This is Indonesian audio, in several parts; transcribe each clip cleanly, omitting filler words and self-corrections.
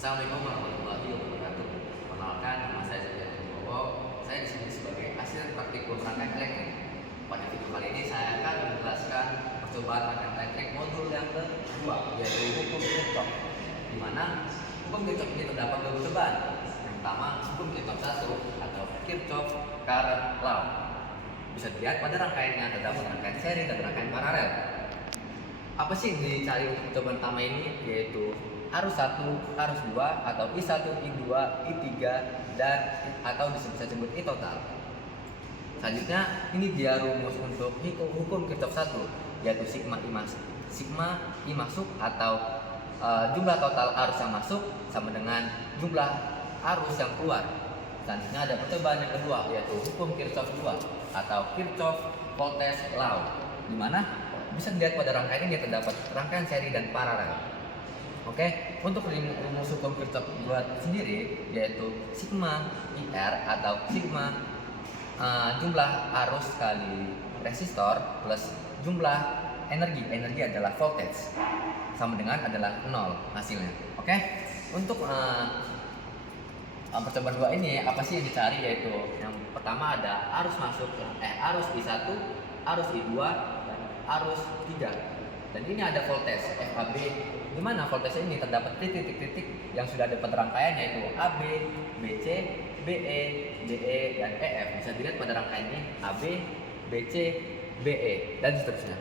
Assalamualaikum warahmatullahi wabarakatuh. Perkenalkan, nama saya Zaki Bowo. Saya di sini sebagai asisten praktikum rangkaian elektrik. Pada video kali ini saya akan menjelaskan percobaan rangkaian elektrik modul yang kedua, yaitu hukum Kirchhoff. Di mana hukum Kirchhoff ini terdapat dua percobaan. Yang pertama, hukum Kirchhoff 1 atau Kirchhoff Current Law. Bisa dilihat pada rangkaiannya terdapat rangkaian seri dan rangkaian paralel. Apa sih yang dicari untuk percobaan pertama ini? Yaitu arus 1, arus 2, atau I1, I2, I3, dan atau bisa disebut I total. Selanjutnya, ini dia rumus untuk hukum Kirchhoff 1, yaitu sigma I masuk atau jumlah total arus yang masuk sama dengan jumlah arus yang keluar. Selanjutnya ada percobaan yang kedua, yaitu hukum Kirchhoff 2 atau Kirchhoff Voltage Law, di mana bisa dilihat pada rangkaian ini terdapat rangkaian seri dan paralel. Oke, untuk rumus hukum Kirchhoff buat sendiri yaitu sigma IR atau sigma jumlah arus kali resistor plus jumlah energi adalah voltage sama dengan adalah 0 hasilnya. Oke, untuk percobaan 2 ini apa sih yang dicari, yaitu yang pertama ada arus masuk arus I1, arus I2, dan arus 3. Dan ini ada voltage FAB, di mana voltage ini terdapat titik-titik yang sudah ada pada rangkaian, yaitu AB, BC, BE, DE, dan EF. Bisa dilihat pada rangkaian ini AB, BC, BE, dan seterusnya.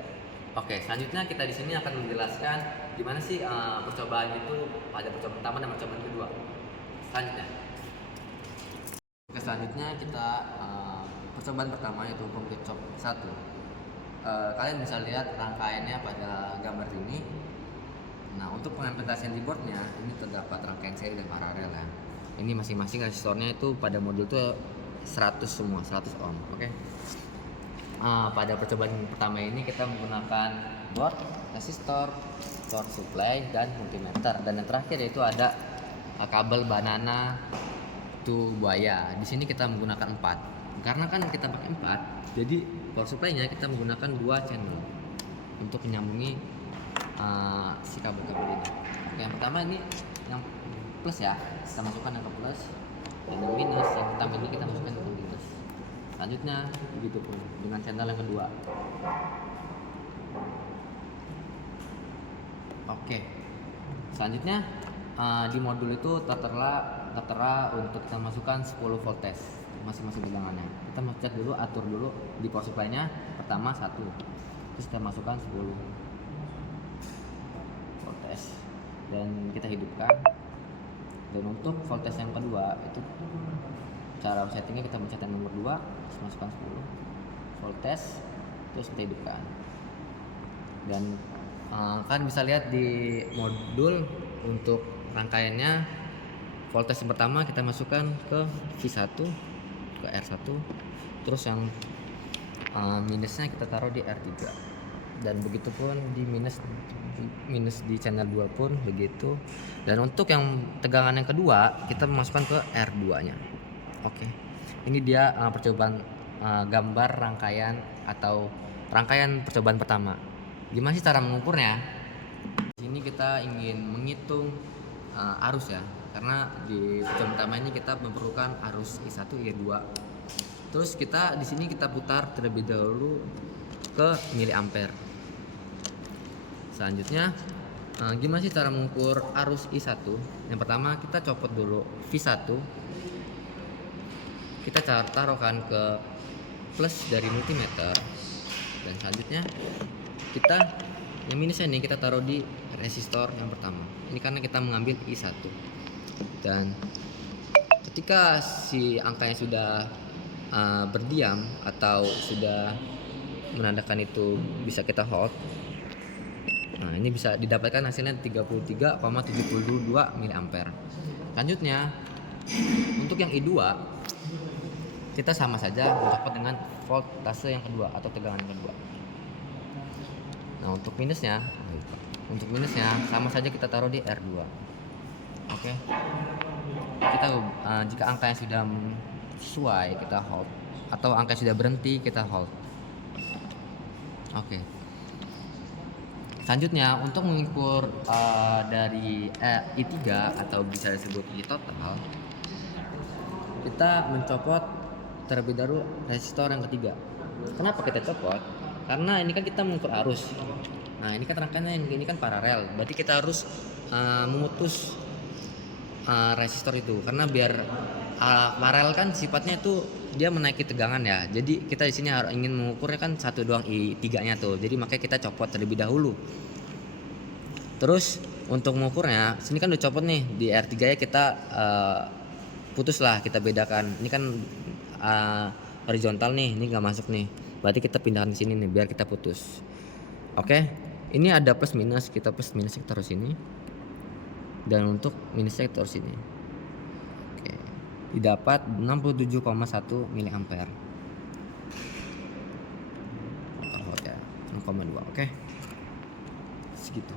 Oke, selanjutnya kita di sini akan menjelaskan gimana sih percobaan itu pada percobaan pertama dan percobaan kedua. Selanjutnya, oke, selanjutnya kita percobaan pertama yaitu hukum Kirchhoff 1. Kalian bisa lihat rangkaiannya pada gambar ini. Nah, untuk pengimplementasian di boardnya ini terdapat rangkaian seri dan paralel ya. Ini masing-masing resistornya itu pada modul itu 100 semua, 100 ohm. Oke. Pada percobaan pertama ini kita menggunakan board, resistor, source supply, dan multimeter. Dan yang terakhir yaitu ada kabel banana to buaya. Di sini kita menggunakan 4. Karena kan kita pakai 4, jadi power supply-nya kita menggunakan 2 channel untuk menyambungi si kabel-kabel ini. Oke, yang pertama ini yang plus ya, kita masukkan yang ke plus, dan yang minus yang pertama ini kita masukkan ke minus. Selanjutnya begitu pun dengan channel yang kedua. Oke, selanjutnya di modul itu tertera untuk kita masukkan 10 voltage masing-masing tegangannya. Kita mau cek dulu, atur dulu di power supply-nya. Pertama 1, terus kita masukkan 10 voltage dan kita hidupkan. Dan untuk voltage yang kedua itu cara settingnya, kita mencet yang nomor 2, terus masukkan 10 voltage, terus kita hidupkan. Dan kan bisa lihat di modul untuk rangkaiannya, voltage yang pertama kita masukkan ke V1, ke R1, terus yang minusnya kita taruh di R3, dan begitu pun di minus di channel 2 pun begitu. Dan untuk yang tegangan yang kedua kita masukkan ke R2 nya. Oke, ini dia percobaan gambar rangkaian atau rangkaian percobaan pertama. Gimana sih cara mengukurnya? Di sini kita ingin menghitung arus ya, karena di percobaan pertama ini kita memerlukan arus I1, I2. Terus kita di sini kita putar terlebih dahulu ke miliampere. Selanjutnya gimana sih cara mengukur arus I1? Yang pertama kita copot dulu V1, kita taruhkan ke plus dari multimeter, dan selanjutnya kita yang minusnya ini kita taruh di resistor yang pertama. Ini karena kita mengambil I1. Dan ketika si angkanya sudah berdiam atau sudah menandakan itu bisa kita hold, nah ini bisa didapatkan hasilnya 33,72 mA. Selanjutnya untuk yang I2 kita sama saja mencopot dengan voltase yang kedua atau tegangan yang kedua. Nah, untuk minusnya sama saja kita taruh di R2. Oke. Kita jika angkanya sudah sesuai kita hold, atau angka sudah berhenti kita hold. Oke. Selanjutnya untuk mengukur dari I3 atau bisa disebut I total, kita mencopot terlebih dahulu resistor yang ketiga. Kenapa kita copot? Karena ini kan kita mengukur arus. Nah ini kan rangkaiannya ini kan paralel, berarti kita harus memutus resistor itu, karena biar paralel kan sifatnya tuh dia menaiki tegangan ya. Jadi kita di sini harus ingin mengukurnya kan satu doang I3-nya tuh. Jadi makanya kita copot terlebih dahulu. Terus untuk mengukurnya, sini kan udah copot nih di R3 ya, kita putus lah, kita bedakan. Ini kan horizontal nih, ini nggak masuk nih. Berarti kita pindahkan ke sini nih biar kita putus. Oke, ini ada plus minus, kita plus minus kita taruh sini. Dan untuk minusnya kita taruh sini. Oke, didapat 67,1 mA. Ya, 0,2. Oke. Segitu.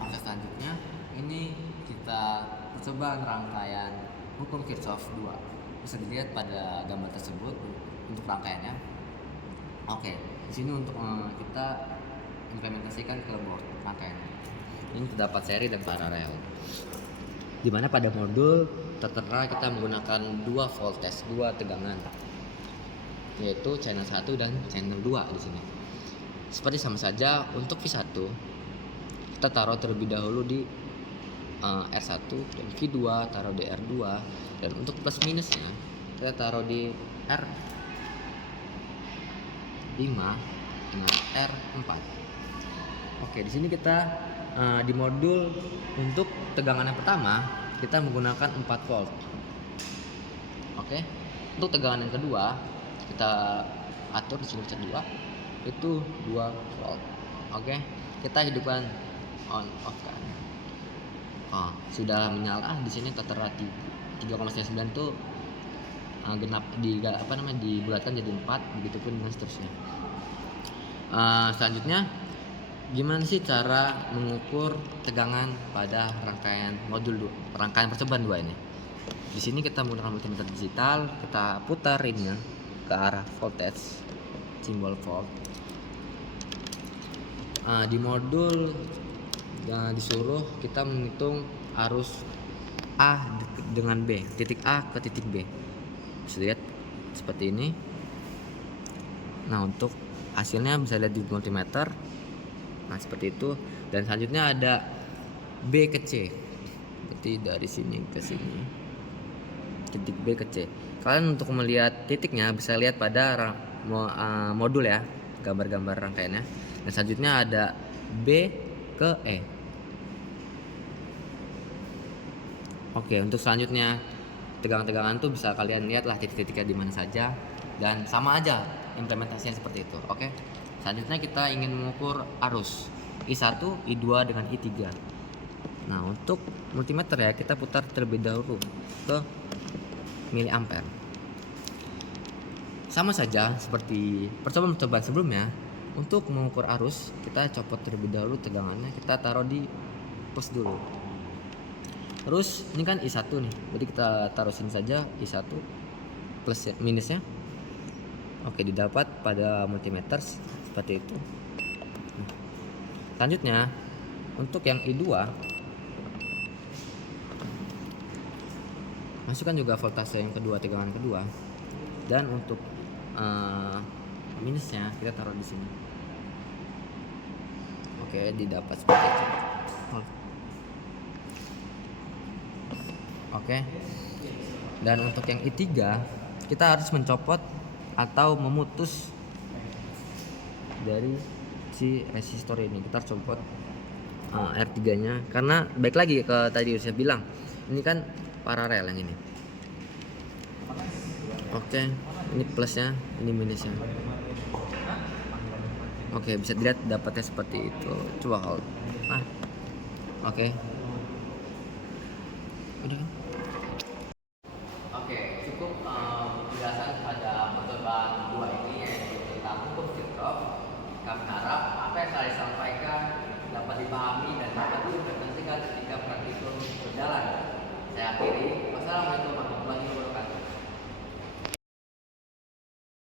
Maka selanjutnya ini kita percobaan rangkaian hukum Kirchhoff 2. Bisa dilihat pada gambar tersebut untuk rangkaiannya. Oke, di sini untuk kita implementasikan ke board rangkaiannya. Ini terdapat seri dan paralel. Dimana pada modul tertera kita menggunakan dua voltage, dua tegangan, yaitu channel 1 dan channel 2 di sini. Seperti sama saja untuk V1 kita taruh terlebih dahulu di R1 dan V2 taruh di R2, dan untuk plus minusnya kita taruh di R5 dengan R4. Oke, di sini kita di modul untuk tegangan yang pertama kita menggunakan 4 volt. Oke. Untuk tegangan yang kedua kita atur di sini 2 itu 2 volt. Oke. Kita hidupkan on off kan. Oh, sudah menyala. Di sini tertera 3,9 tuh genap dibulatkan jadi 4, begitupun dengan seterusnya. Selanjutnya gimana sih cara mengukur tegangan pada rangkaian modul 2, rangkaian percobaan 2 ini? Di sini kita menggunakan multimeter digital, kita putar ini ke arah voltage, simbol volt. Di modul disuruh kita menghitung arus A dengan B, titik A ke titik B. Bisa lihat seperti ini. Nah, untuk hasilnya bisa lihat di multimeter. Nah, seperti itu. Dan selanjutnya ada B ke C. Jadi dari sini ke sini, titik B ke C. Kalian untuk melihat titiknya bisa lihat pada modul ya, gambar-gambar rangkaiannya. Dan selanjutnya ada B ke E. Oke, untuk selanjutnya tegangan-tegangan tuh bisa kalian lihat lah titik-titiknya di mana saja, dan sama aja implementasinya seperti itu. Oke. Selanjutnya kita ingin mengukur arus I1, I2 dengan I3. Nah, untuk multimeter ya kita putar terlebih dahulu ke miliampere. Sama saja seperti percobaan-percobaan sebelumnya. Untuk mengukur arus kita copot terlebih dahulu tegangannya, kita taruh di plus dulu. Terus ini kan I1 nih, jadi kita taruh sini saja I1 plus minusnya. Oke, didapat pada multimeter seperti itu. Selanjutnya untuk yang I2 masukkan juga voltase yang kedua, tegangan kedua, dan untuk minusnya kita taruh di sini. Oke, didapat seperti itu. Oke. Dan untuk yang I3 kita harus mencopot atau memutus dari si resistor ini. Kita harus copot R3-nya, karena baik lagi ke tadi saya bilang, ini kan paralel yang ini. Oke, ini plusnya, ini minusnya. Oke, bisa dilihat dapatnya seperti itu. Coba kalau oke. Udah kan? Oke, cukup penjelasan pada percobaan 2 ini, yaitu tentang hukum Kirchhoff. Kami